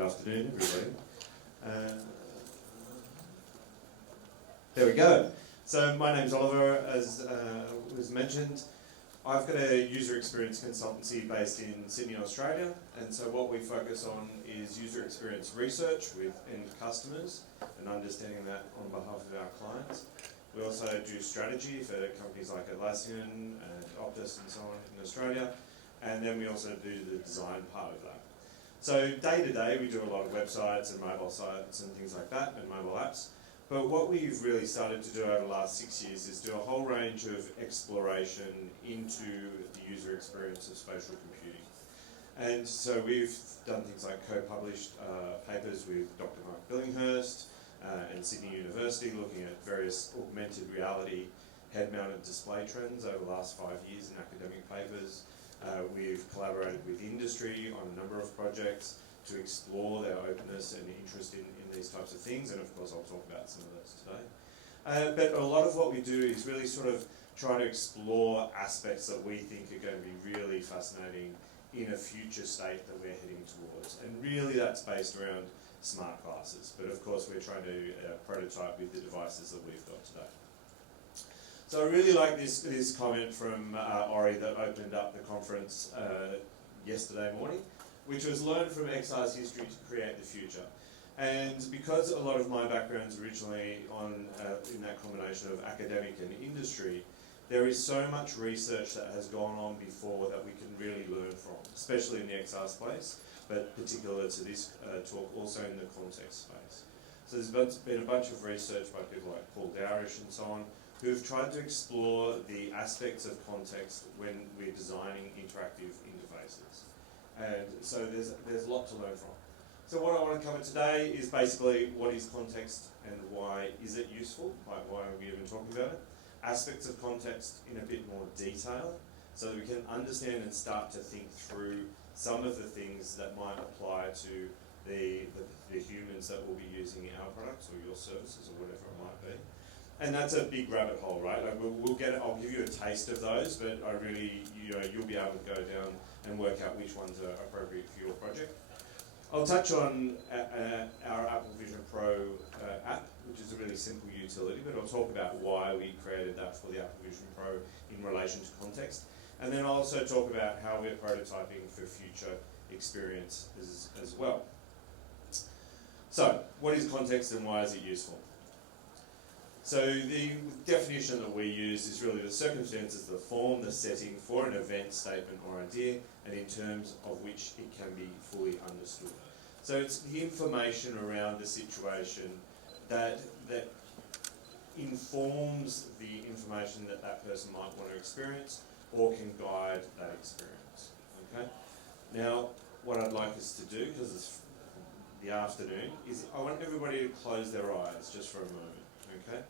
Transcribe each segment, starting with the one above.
Good afternoon, everybody. There we go. So my name's Oliver, as was mentioned. I've got a user experience consultancy based in Sydney, Australia, and so what we focus on is user experience research with end customers and understanding that on behalf of our clients. We also do strategy for companies like Atlassian and Optus and so on in Australia, and then we also do the design part of that. So day to day we do a lot of websites and mobile sites and things like that, and mobile apps. But what we've really started to do over the last 6 years is do a whole range of exploration into the user experience of spatial computing. And so we've done things like co-published papers with Dr. Mark Billinghurst and Sydney University, looking at various augmented reality head-mounted display trends over the last 5 years in academic papers. We've collaborated with industry on a number of projects to explore their openness and interest in these types of things, and of course I'll talk about some of those today. But a lot of what we do is really sort of try to explore aspects that we think are going to be really fascinating in a future state that we're heading towards. And really that's based around smart glasses, but of course we're trying to prototype with the devices that we've got today. So I really like this comment from Ori that opened up the conference yesterday morning, which was learn from XR's history to create the future. And because a lot of my background's originally in that combination of academic and industry, there is so much research that has gone on before that we can really learn from, especially in the XR space, but particular to this talk, also in the context space. So there's been a bunch of research by people like Paul Dowrish and so on, who've tried to explore the aspects of context when we're designing interactive interfaces. And so there's a lot to learn from. So what I want to cover today is basically what is context and why is it useful, like why are we even talking about it, aspects of context in a bit more detail, so that we can understand and start to think through some of the things that might apply to the humans that will be using our products or your services or whatever it might be. And that's a big rabbit hole, right? Like we'll get it. I'll give you a taste of those, but I really, you'll be able to go down and work out which ones are appropriate for your project. I'll touch on our Apple Vision Pro app, which is a really simple utility, but I'll talk about why we created that for the Apple Vision Pro in relation to context. And then I'll also talk about how we're prototyping for future experiences as well. So, what is context and why is it useful? So the definition that we use is really the circumstances, the form, the setting for an event, statement or idea, and in terms of which it can be fully understood. So it's the information around the situation that informs the information that person might want to experience or can guide that experience. Okay? Now, what I'd like us to do, because it's the afternoon, is I want everybody to close their eyes just for a moment. Okay?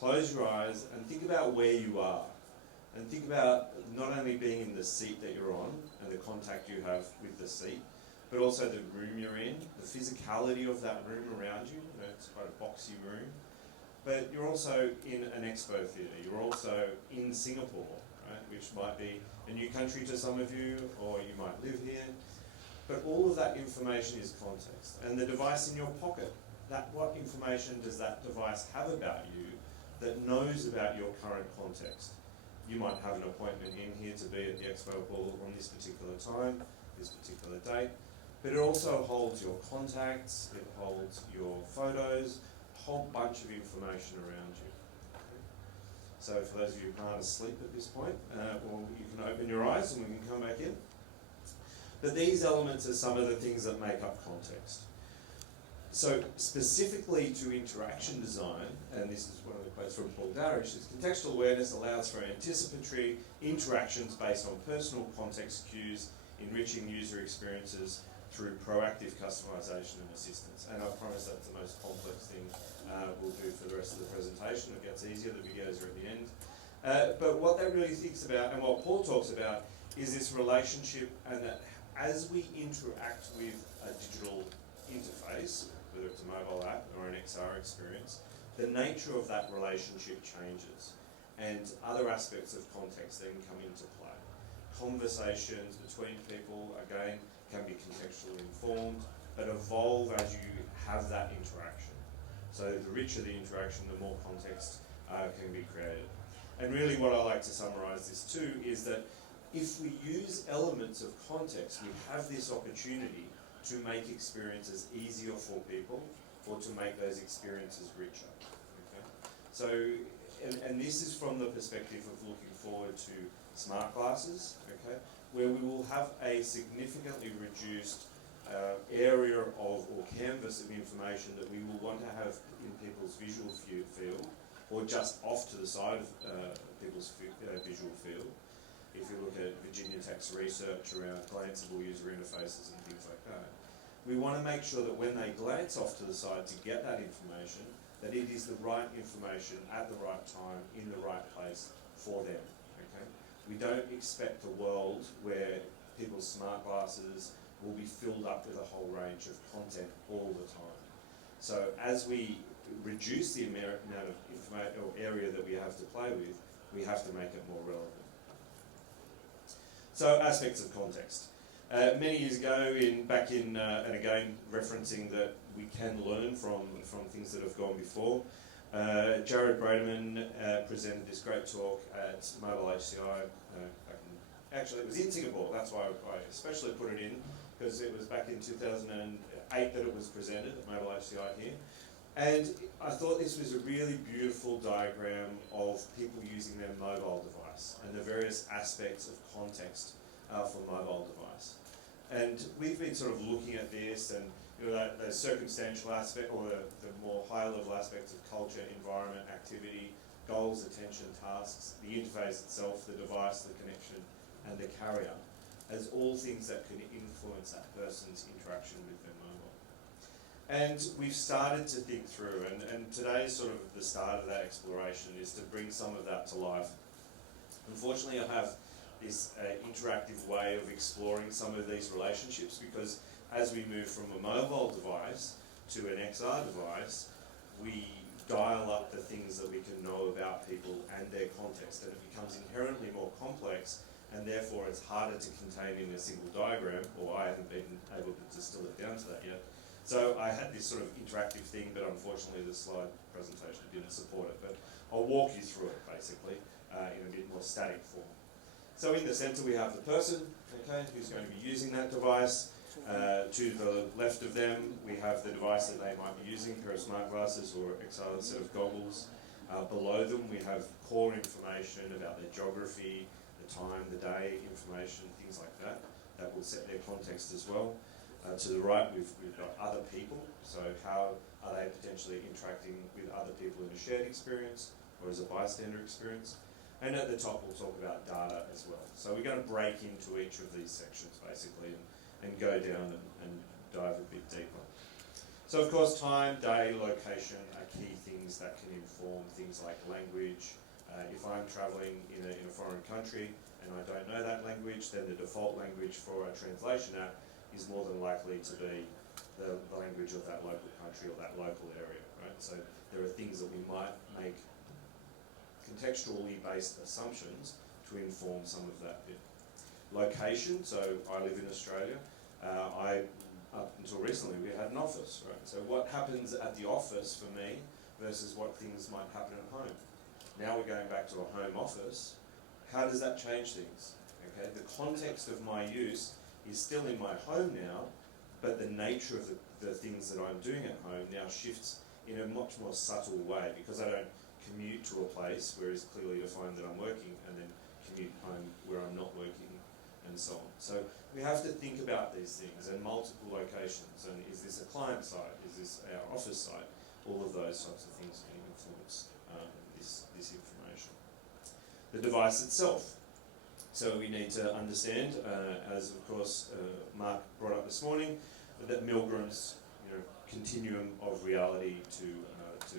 Close your eyes and think about where you are. And think about not only being in the seat that you're on and the contact you have with the seat, but also the room you're in, the physicality of that room around you. It's quite a boxy room. But you're also in an expo theatre. You're also in Singapore, right, which might be a new country to some of you, or you might live here. But all of that information is context. And the device in your pocket, what information does that device have about you that knows about your current context? You might have an appointment in here to be at the expo hall on this particular time, this particular date, but it also holds your contacts, it holds your photos, a whole bunch of information around you. So for those of you who aren't asleep at this point, well, you can open your eyes and we can come back in. But these elements are some of the things that make up context. So specifically to interaction design, and this is one of the quotes from Paul Dowrish, is contextual awareness allows for anticipatory interactions based on personal context cues, enriching user experiences through proactive customization and assistance. And I promise that's the most complex thing we'll do for the rest of the presentation. It gets easier, the videos are at the end. But what that really thinks about, and what Paul talks about, is this relationship, and that as we interact with a digital interface, whether it's a mobile app or an XR experience, the nature of that relationship changes and other aspects of context then come into play. Conversations between people, again, can be contextually informed. but evolve as you have that interaction. So the richer the interaction, the more context can be created. And really what I like to summarise this too is that if we use elements of context, we have this opportunity to make experiences easier for people or to make those experiences richer. Okay? So, and this is from the perspective of looking forward to smart glasses, okay, where we will have a significantly reduced area of or canvas of information that we will want to have in people's visual field or just off to the side of people's visual field. If you look at Virginia Tech's research around glanceable user interfaces and things like that, we want to make sure that when they glance off to the side to get that information, that it is the right information at the right time in the right place for them. Okay? We don't expect a world where people's smart glasses will be filled up with a whole range of content all the time. So as we reduce the amount of information or area that we have to play with, we have to make it more relevant. So aspects of context. Many years ago, and again referencing that we can learn from things that have gone before, Jared Brademan presented this great talk at Mobile HCI. Actually, it was in Singapore. That's why I especially put it in, because it was back in 2008 that it was presented at Mobile HCI here. And I thought this was a really beautiful diagram of people using their mobile device and the various aspects of context for mobile device. And we've been sort of looking at this and the circumstantial aspect or the more high level aspects of culture, environment, activity, goals, attention, tasks, the interface itself, the device, the connection, and the carrier as all things that can influence that person's interaction with their mobile. And we've started to think through, and today's sort of the start of that exploration is to bring some of that to life. Unfortunately, I have this interactive way of exploring some of these relationships because as we move from a mobile device to an XR device, we dial up the things that we can know about people and their context, and it becomes inherently more complex, and therefore it's harder to contain in a single diagram, or I haven't been able to distill it down to that yet. So I had this sort of interactive thing, but unfortunately the slide presentation didn't support it, but I'll walk you through it basically in a bit more static form. So in the centre we have the person, okay, who's going to be using that device. To the left of them, we have the device that they might be using, a pair of smart glasses or XR set of goggles. Below them, we have core information about their geography, the time, the day, information, things like that. That will set their context as well. To the right, we've got other people. So how are they potentially interacting with other people in a shared experience or as a bystander experience? And at the top, we'll talk about data as well. So we're going to break into each of these sections, basically, and go down and dive a bit deeper. So of course time, day, location are key things that can inform things like language. If I'm travelling in a foreign country and I don't know that language, then the default language for a translation app is more than likely to be the language of that local country or that local area, right? So there are things that we might make contextually based assumptions to inform some of that bit. Location, so I live in Australia. Up until recently, we had an office, right? So what happens at the office for me versus what things might happen at home? Now we're going back to a home office. How does that change things? Okay, the context of my use is still in my home now, but the nature of the things that I'm doing at home now shifts in a much more subtle way because I don't commute to a place where it's clearly defined that I'm working and then commute home where I'm not working and so on. So we have to think about these things and multiple locations, and is this a client site, is this our office site? All of those types of things can influence this information. The device itself. So we need to understand, as of course Mark brought up this morning, that Milgram's continuum of reality to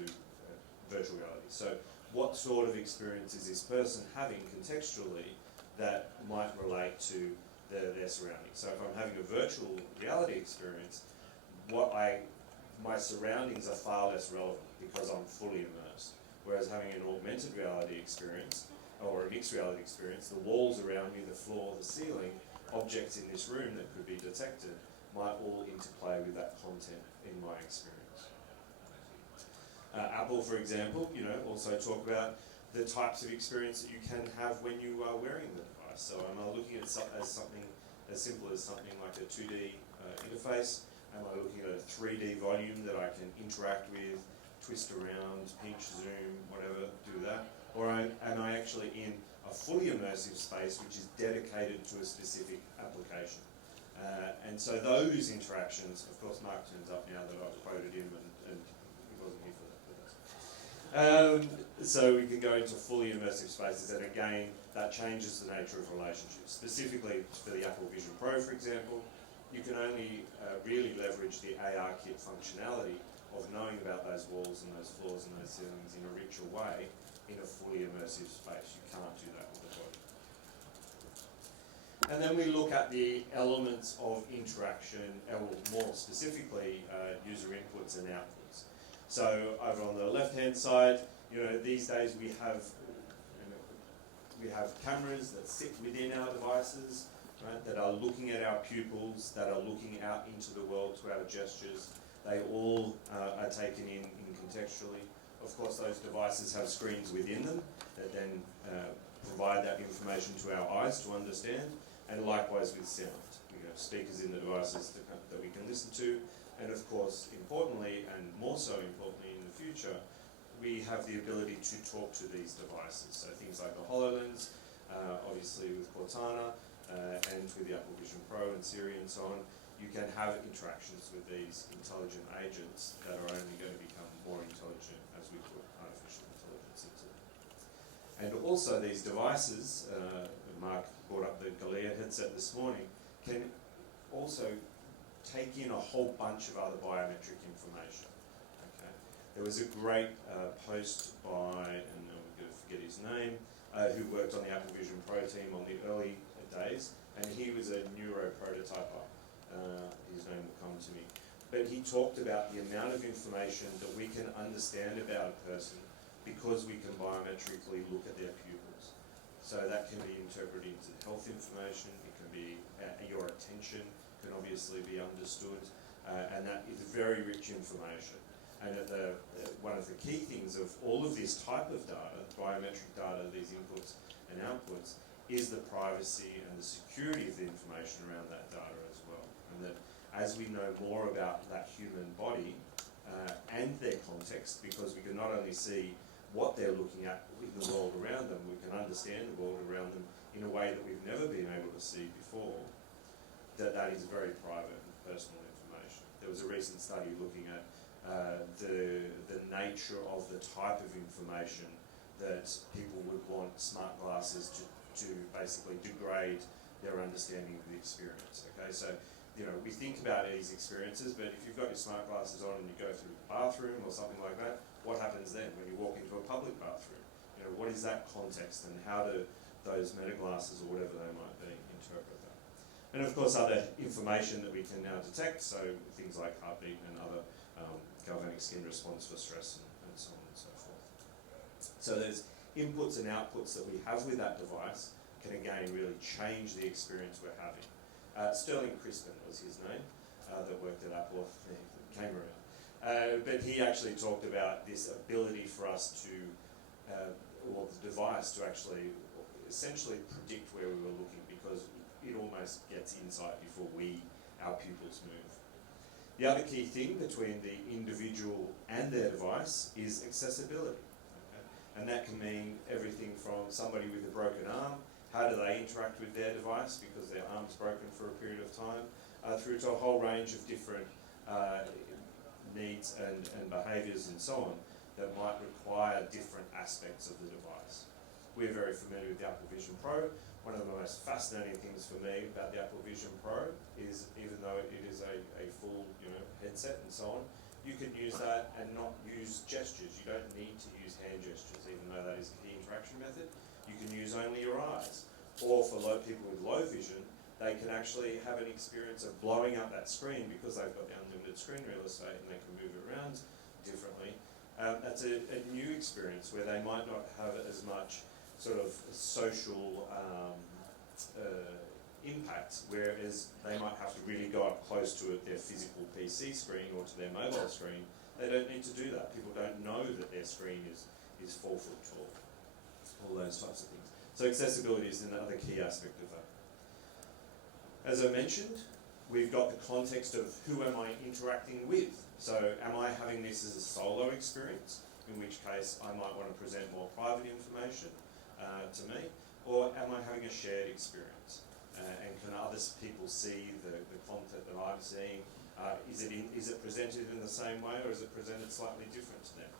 virtual reality. So what sort of experience is this person having contextually that might relate to their surroundings? So if I'm having a virtual reality experience, my surroundings are far less relevant because I'm fully immersed. Whereas having an augmented reality experience or a mixed reality experience, the walls around me, the floor, the ceiling, objects in this room that could be detected might all interplay with that content in my experience. Apple, for example, also talk about the types of experience that you can have when you are wearing the device. So am I looking at as something as simple as something like a 2D interface? Am I looking at a 3D volume that I can interact with, twist around, pinch, zoom, whatever, do that? Or am I actually in a fully immersive space which is dedicated to a specific application? And so those interactions, of course Mark turns up now that I've quoted him and he wasn't here for that. So we can go into fully immersive spaces, and again, that changes the nature of relationships. Specifically for the Apple Vision Pro, for example, you can only really leverage the AR kit functionality of knowing about those walls and those floors and those ceilings in a richer way in a fully immersive space. You can't do that with the body. And then we look at the elements of interaction, or more specifically, user inputs and outputs. So over on the left-hand side, these days we have cameras that sit within our devices, right, that are looking at our pupils, that are looking out into the world through our gestures. They all are taken in contextually. Of course, those devices have screens within them that then provide that information to our eyes to understand, and likewise with sound. We have speakers in the devices that we can listen to, and of course, importantly, and more so importantly in the future, we have the ability to talk to these devices. So things like the HoloLens, obviously with Cortana, and with the Apple Vision Pro and Siri and so on, you can have interactions with these intelligent agents that are only going to become more intelligent as we put artificial intelligence into them. And also these devices, Mark brought up the Galea headset this morning, can also take in a whole bunch of other biometric information. Okay. There was a great post by, and I'm going to forget his name, who worked on the Apple Vision Pro team on the early days, and he was a neuro prototyper. His name will come to me. But he talked about the amount of information that we can understand about a person because we can biometrically look at their pupils. So that can be interpreted into health information, it can be your attention can obviously be understood, and that is very rich information. And one of the key things of all of this type of data, biometric data, these inputs and outputs, is the privacy and the security of the information around that data as well. And that as we know more about that human body and their context, because we can not only see what they're looking at in the world around them, we can understand the world around them in a way that we've never been able to see before, that is very private and personal information. There was a recent study looking at the nature of the type of information that people would want smart glasses to basically degrade their understanding of the experience. Okay, so we think about these experiences, but if you've got your smart glasses on and you go through the bathroom or something like that, what happens then when you walk into a public bathroom? What is that context, and how do those meta glasses or whatever they might be interpret that? And of course other information that we can now detect, so things like heartbeat and other galvanic skin response for stress and so on and so forth. So there's inputs and outputs that we have with that device can again really change the experience we're having. Sterling Crispin was his name, that worked at Apple, came around. But he actually talked about this ability for us to, or the device to actually essentially predict where we were looking, because it almost gets insight before our pupils move. The other key thing between the individual and their device is accessibility. Okay? And that can mean everything from somebody with a broken arm, how do they interact with their device because their arm's broken for a period of time, through to a whole range of different needs and behaviours and so on that might require different aspects of the device. We're very familiar with the Apple Vision Pro. One of the most fascinating things for me about the Apple Vision Pro is, even though it is a full headset and so on, you can use that and not use gestures. You don't need to use hand gestures, even though that is a key interaction method. You can use only your eyes. Or for people with low vision, they can actually have an experience of blowing up that screen because they've got the unlimited screen real estate and they can move it around differently. That's a new experience where they might not have as much sort of social impact, whereas they might have to really go up close to their physical PC screen or to their mobile screen. They don't need to do that. People don't know that their screen is 4 foot tall. All those types of things. So accessibility is another key aspect of that. As I mentioned, we've got the context of who am I interacting with. So am I having this as a solo experience, in which case I might want to present more private information to me, or am I having a shared experience? And can other people see the content that I'm seeing? Is it presented in the same way, or is it presented slightly different to them?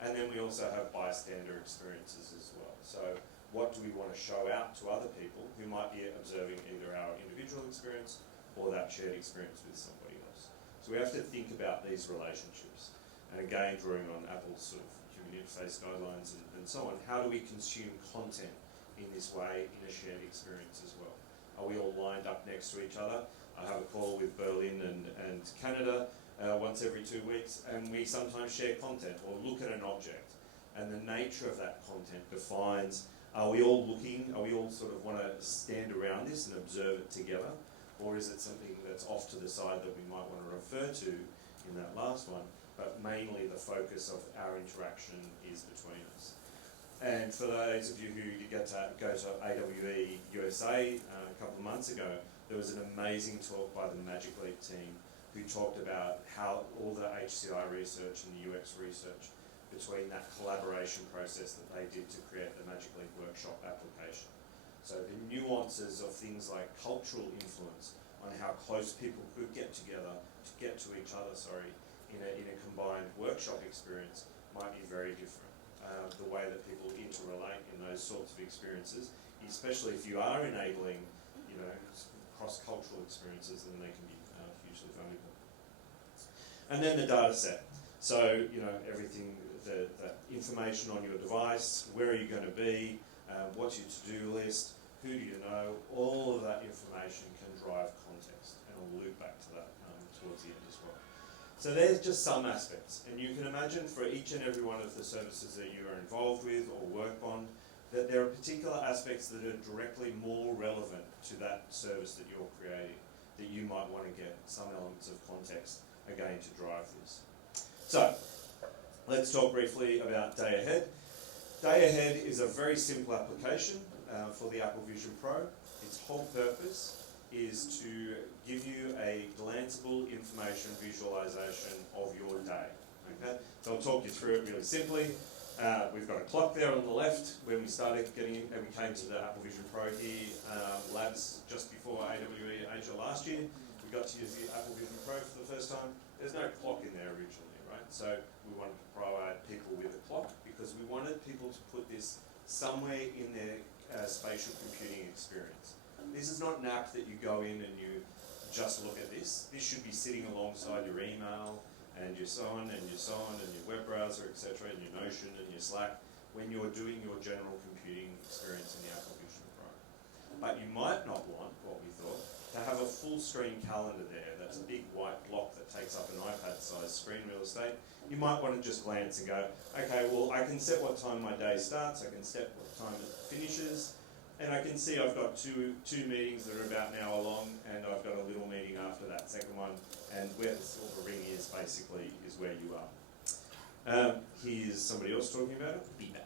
And then we also have bystander experiences as well. So what do we want to show out to other people who might be observing either our individual experience or that shared experience with somebody else? So we have to think about these relationships. And again, drawing on Apple's sort of human interface guidelines and so on, how do we consume content in this way in a shared experience as well? Are we all lined up next to each other? I have a call with Berlin and Canada once every 2 weeks, and we sometimes share content or look at an object. And the nature of that content defines, are we all looking, are we all sort of want to stand around this and observe it together? Or is it something that's off to the side that we might want to refer to in that last one, but mainly the focus of our interaction is between us? And for those of you who get to go to AWE USA a couple of months ago, there was an amazing talk by the Magic Leap team who talked about how all the HCI research and the UX research between that collaboration process that they did to create the Magic Leap workshop application. So the nuances of things like cultural influence on how close people could get together, to get to each other, in a combined workshop experience might be very different. The way that people interrelate in those sorts of experiences, especially if you are enabling, cross-cultural experiences, then they can be hugely valuable. And then the data set. So, everything, the information on your device, where are you going to be, what's your to-do list, who do you know, all of that information can drive context, and I'll loop back to that towards the end as well. So there's just some aspects, and you can imagine for each and every one of the services that you are involved with or work on, that there are particular aspects that are directly more relevant to that service that you're creating, that you might want to get some elements of context, again, to drive this. So, let's talk briefly about Day Ahead. Day Ahead is a very simple application for the Apple Vision Pro. Its whole purpose is to give you a glanceable information visualization of your day. Okay? So I'll talk you through it really simply. We've got a clock there on the left. When we started getting in, and we came to the Apple Vision Pro here labs just before AWE Asia last year, we got to use the Apple Vision Pro for the first time. There's no clock in there originally, right? So we wanted to provide people with a clock because we wanted people to put this somewhere in their spatial computing experience. This is not an app that you go in and you just look at this. This should be sitting alongside your email and your so on and your web browser, etc., and your Notion and your Slack when you're doing your general computing experience in the Apple Vision Pro. But you might not want, what we thought, to have a full screen calendar there. That's a big white block that takes up an iPad-sized screen real estate. You might want to just glance and go, okay, well, I can set what time my day starts, I can set what time it finishes, and I can see I've got two meetings that are about an hour long, and I've got a little meeting after that second one, and where the silver ring is basically is where you are. Here's somebody else talking about it. Feedback.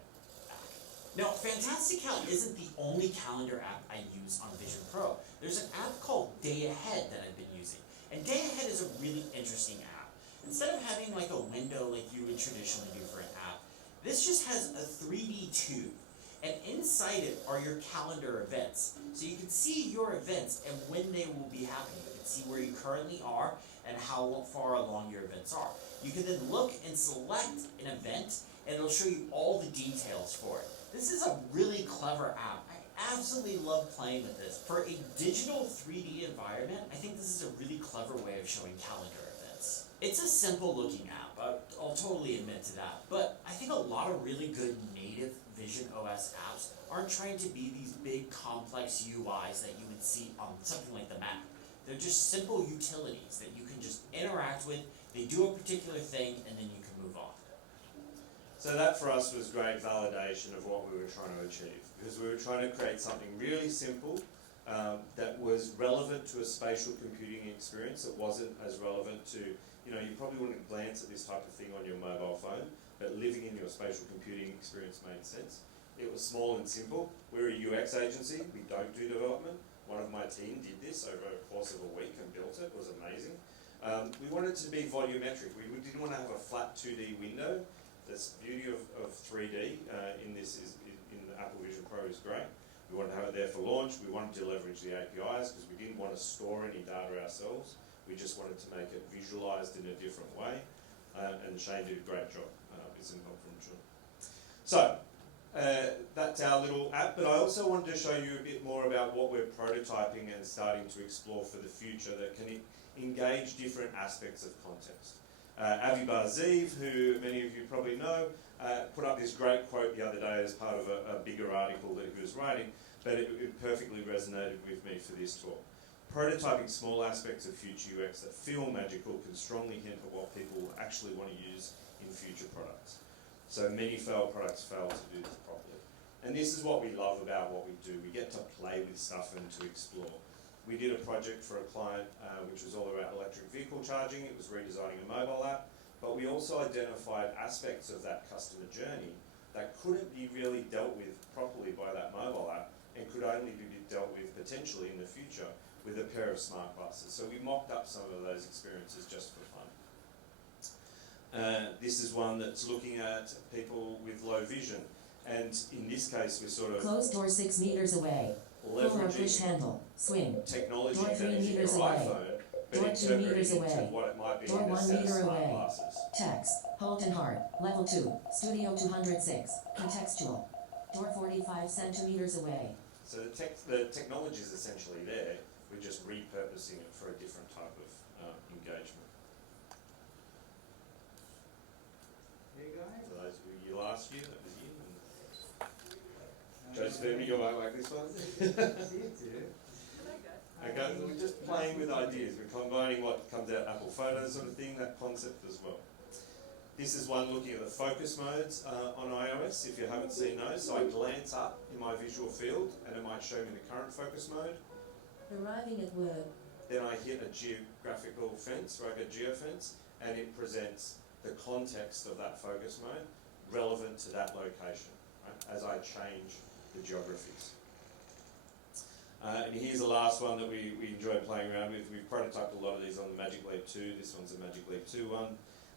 Now, Fantastic Cal isn't the only calendar app I use on Vision Pro. There's an app called Day Ahead that I've been using. And Day Ahead is a really interesting app. Instead of having like a window like you would traditionally do for an app, this just has a 3D tube. And inside it are your calendar events. So you can see your events and when they will be happening. You can see where you currently are and how far along your events are. You can then look and select an event and it'll show you all the details for it. This is a really clever app. I absolutely love playing with this. For a digital 3D environment, I think this is a really clever way of showing calendar events. It's a simple looking app, I'll totally admit to that, but I think a lot of really good native Vision OS apps aren't trying to be these big complex UIs that you would see on something like the Mac. They're just simple utilities that you can just interact with, they do a particular thing, and then you can move on. So that for us was great validation of what we were trying to achieve, because we were trying to create something really simple that was relevant to a spatial computing experience that wasn't as relevant to, you probably wouldn't glance at this type of thing on your mobile phone, but living in your spatial computing experience made sense. It was small and simple. We're a UX agency, we don't do development. One of my team did this over a course of a week and built it. It was amazing. We wanted to be volumetric. We didn't want to have a flat 2D window. That's the beauty of 3D in the Apple Vision Pro is great. We wanted to have it there for launch. We wanted to leverage the APIs because we didn't want to store any data ourselves. We just wanted to make it visualized in a different way. And Shane did a great job with some help from Sean. So, that's our little app, but I also wanted to show you a bit more about what we're prototyping and starting to explore for the future that can engage different aspects of context. Avi Bar-Zeev, who many of you probably know, put up this great quote the other day as part of a bigger article that he was writing, but it perfectly resonated with me for this talk. Prototyping small aspects of future UX that feel magical can strongly hint at what people actually want to use in future products. So many failed products fail to do this properly. And this is what we love about what we do. We get to play with stuff and to explore. We did a project for a client which was all about electric vehicle charging. It was redesigning a mobile app, but we also identified aspects of that customer journey that couldn't be really dealt with properly by that mobile app and could only be dealt with potentially in the future with a pair of smart glasses. So we mocked up some of those experiences just for fun. This is one that's looking at people with low vision. And in this case, we're sort of closed door 6 meters away. Pull or push leveraging handle. Swing. technology Door that 3 is in your meters away. iPhone, but Door 2 interpreting meters into away. what it might be Door in a 1 set of meter smart away. glasses. Text. Hold and hard. Level 2. Studio 206. Contextual. Door 45 centimeters away. So the technology is essentially there. We're just repurposing it for a different type of engagement. Hey guys. For those of you last year, that was you. And Josephine, you got like this one? See it too. Okay, so we're just playing with ideas. We're combining what comes out Apple Photos sort of thing, that concept as well. This is one looking at the focus modes on iOS, if you haven't seen those. So I glance up in my visual field and it might show me the current focus mode. Arriving at work. Then I hit a geographical fence, like a geofence, and it presents the context of that focus mode relevant to that location, right, as I change the geographies. And here's the last one that we enjoyed playing around with. We've prototyped a lot of these on the Magic Leap 2. This one's a Magic Leap 2 one.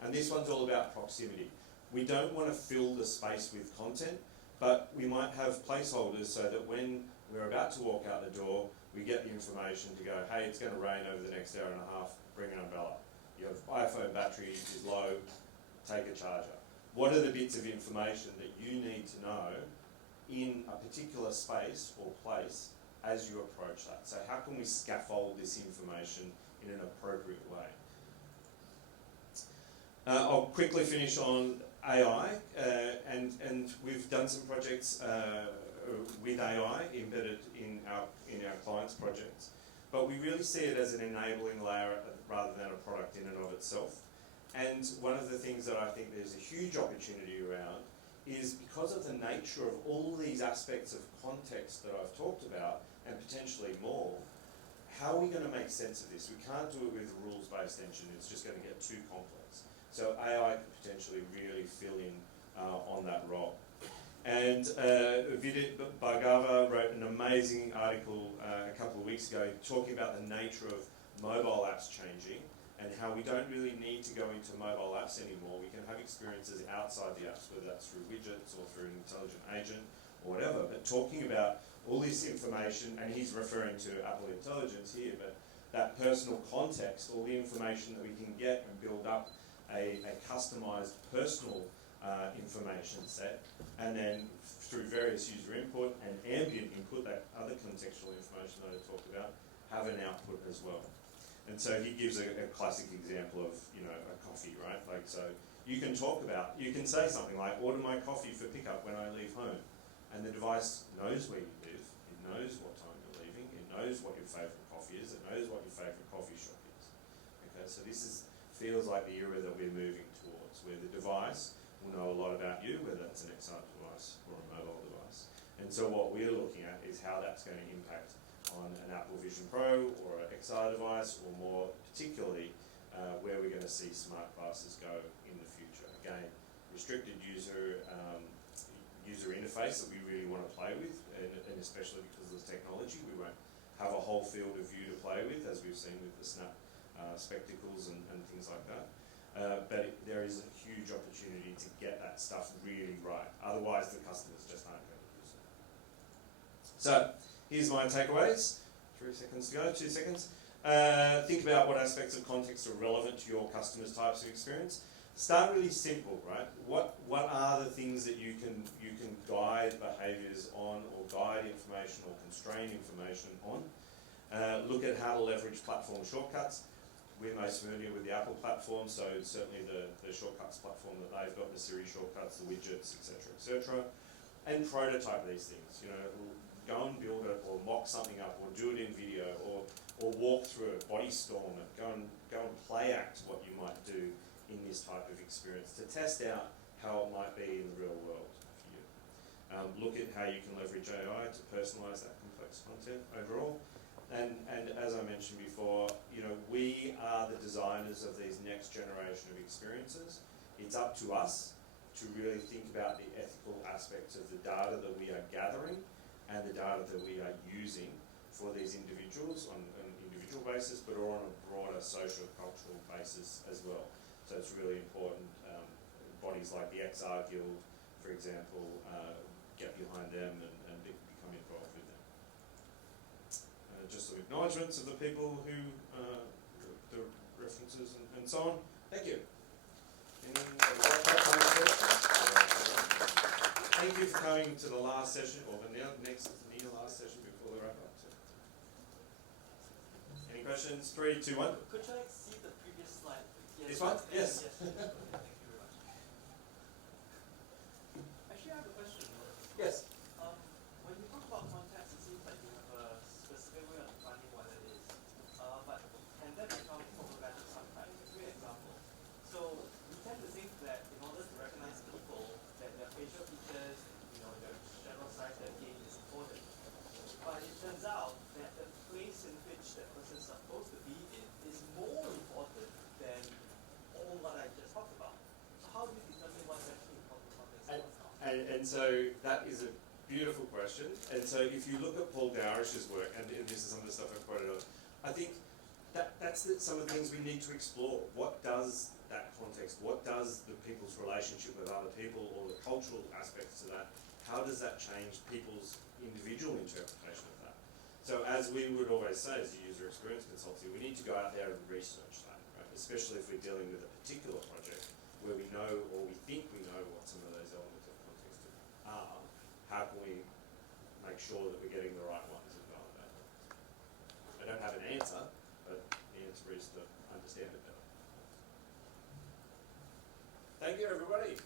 And this one's all about proximity. We don't want to fill the space with content, but we might have placeholders so that when we're about to walk out the door, we get the information to go, hey, it's going to rain over the next hour and a half, bring an umbrella. Your iPhone battery is low, take a charger. What are the bits of information that you need to know in a particular space or place as you approach that? So how can we scaffold this information in an appropriate way? I'll quickly finish on AI, and we've done some projects with AI embedded in our clients' projects, but we really see it as an enabling layer rather than a product in and of itself. And one of the things that I think there's a huge opportunity around is because of the nature of all these aspects of context that I've talked about, and potentially more, how are we going to make sense of this? We can't do it with a rules-based engine, it's just going to get too complex. So AI could potentially really fill in on that role. And Vidit Bhargava wrote an amazing article a couple of weeks ago talking about the nature of mobile apps changing and how we don't really need to go into mobile apps anymore. We can have experiences outside the apps, whether that's through widgets or through an intelligent agent or whatever. But talking about all this information, and he's referring to Apple Intelligence here, but that personal context, all the information that we can get and build up a customized personal information set, and then through various user input and ambient input, that other contextual information that I talked about, have an output as well. And so he gives a classic example of, a coffee, right? Like, so you can say something like, order my coffee for pickup when I leave home. And the device knows where you live, it knows what time you're leaving, it knows what your favourite coffee is, it knows what your favourite coffee shop is. Okay, so this feels like the era that we're moving towards, where the device will know a lot about you, whether it's an XR device or a mobile device. And so what we're looking at is how that's going to impact on an Apple Vision Pro or an XR device, or more particularly where we're going to see smart glasses go in the future. Again, restricted user interface that we really want to play with, and especially because of the technology, we won't have a whole field of view to play with, as we've seen with the Snap spectacles and things like that. But there is a huge opportunity to get that stuff really right. Otherwise, the customers just aren't going to use it. So, here's my takeaways. 3 seconds to go, 2 seconds. Think about what aspects of context are relevant to your customers' types of experience. Start really simple, right? What are the things that you can guide behaviours on, or guide information or constrain information on? Look at how to leverage platform shortcuts. We're most familiar with the Apple platform, so certainly the shortcuts platform that they've got, the Siri shortcuts, the widgets, etc., and prototype these things. You know, go and build it, or mock something up, or do it in video, or walk through it, body storm it, go and play act what you might do in this type of experience to test out how it might be in the real world for you. Look at how you can leverage AI to personalise that complex content overall. And as I mentioned before, you know, we are the designers of these next generation of experiences. It's up to us to really think about the ethical aspects of the data that we are gathering and the data that we are using for these individuals on an individual basis, but on a broader social cultural basis as well. So it's really important. Bodies like the XR Guild, for example, get behind them and become involved with them. Just some acknowledgements of the people who, the references and so on. Thank you. Thank you for coming to the last session, or the next last session before the wrap up. So. Any questions? 3, 2, 1. Could I see the previous slide? Yes. This one? Yes. Thank you very much. Actually, I have a question. Yes. When you talk about context, it seems like you have a specific way of defining what it is. But can that become problematic sometimes? Give me an example. So we tend to think that in order to recognize people, that their facial features, their general size, their gait is important. But it turns out that the place in which that person is supposed to be in is more important than all what I just talked about. So how do you determine what's actually important context and what's not? And so that is a beautiful question. And so if you look at Paul Dowrish's work, and this is some of the stuff I quoted on, I think that's some of the things we need to explore. What does that context, what does the people's relationship with other people, or the cultural aspects to that, how does that change people's individual interpretation of that? So as we would always say as a user experience consultancy, we need to go out there and research that, right? Especially if we're dealing with a particular project where we know, or we think we know, what some of those elements of context are. How can we make sure that we're getting the right ones and validate them? I don't have an answer, but the answer is to understand it better. Thank you, everybody.